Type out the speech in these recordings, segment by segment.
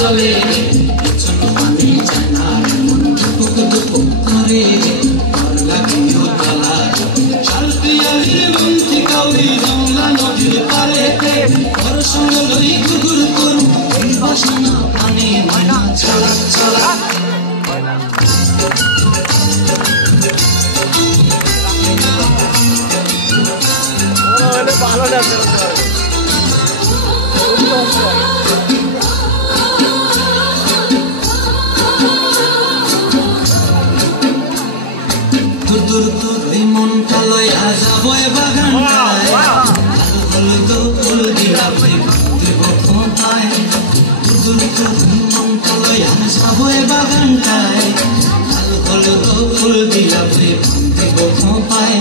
চলে পিছন পানে যায় না মন দুপুক দুপুক করে ঘর লাগিও তালা শালপিয়ালির বন্তি কাউরি জংলা নদীর পারেতে ঘর সঙ্গে লই ঘুঘুর করু এই বাসনা পানে ময়না ছলা ছলা ভালো লাগছে দূর দূর ওই মনটা লইয়া যাবো বাগানটায় হলো তো ফুল দিলাম দেব কোথায় দূর দূর ওই মনটা লইয়া যাবো বাগানটায় হলো তো ফুল দিলাম দেব কোথায়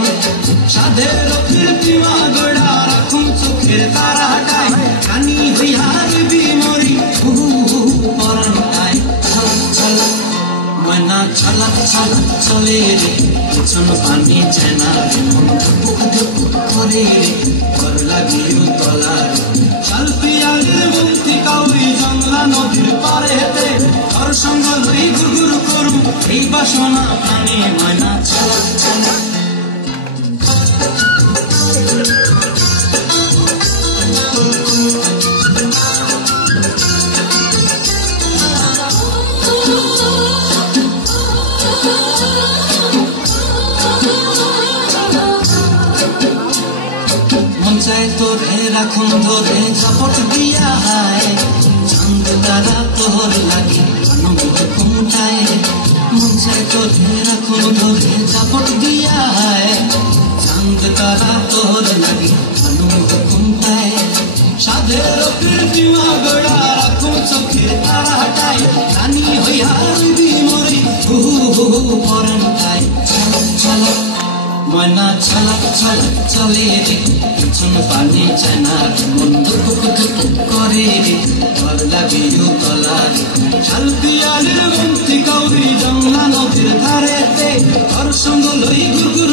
সাধের কৃত্রিমা গোড়া রাখুন চোখের তারাটায় কানি হইয়ার বিমরি পরানটায় ছলা ছলা ময়না ছলা ছলা চলে রে পিছন পানি যায় না মন দুপুক দুপুক করে রে ঘর লাগিও তলা শালপিয়ালির বন্তি কাউরি জংলা নদীর পারেতে ঘর সঙ্গ লই ঘুঘুর করু এই বাসনা প্রাণে ময়না ছলা ছলা তোরে রাখুন ধরে ঝাপট দিয়া হায় চাঁদ তারা তোর লাগে ঘুমটায় মন চায় তোরে রাখুন ধরে ঝাপট দিয়া হায় চাঁদ তারা তোর লাগে ঘুমটায় সাধের কৃত্রিমা গোড়া রাখুন চোখে তারা হাটায় রানী হইয়া বিমরি হু হু পরানটায় চলো চলো ময়না ছলা ছলা চলে রে পিছন পানি যায় না মন দুপুক দুপুক করে রে ঘর লাগিও তলা রে শালপিয়ালির বন্তি কাউরি জংলা নদীর ধারেতে ঘর সঙ্গ লই ঘুঘুর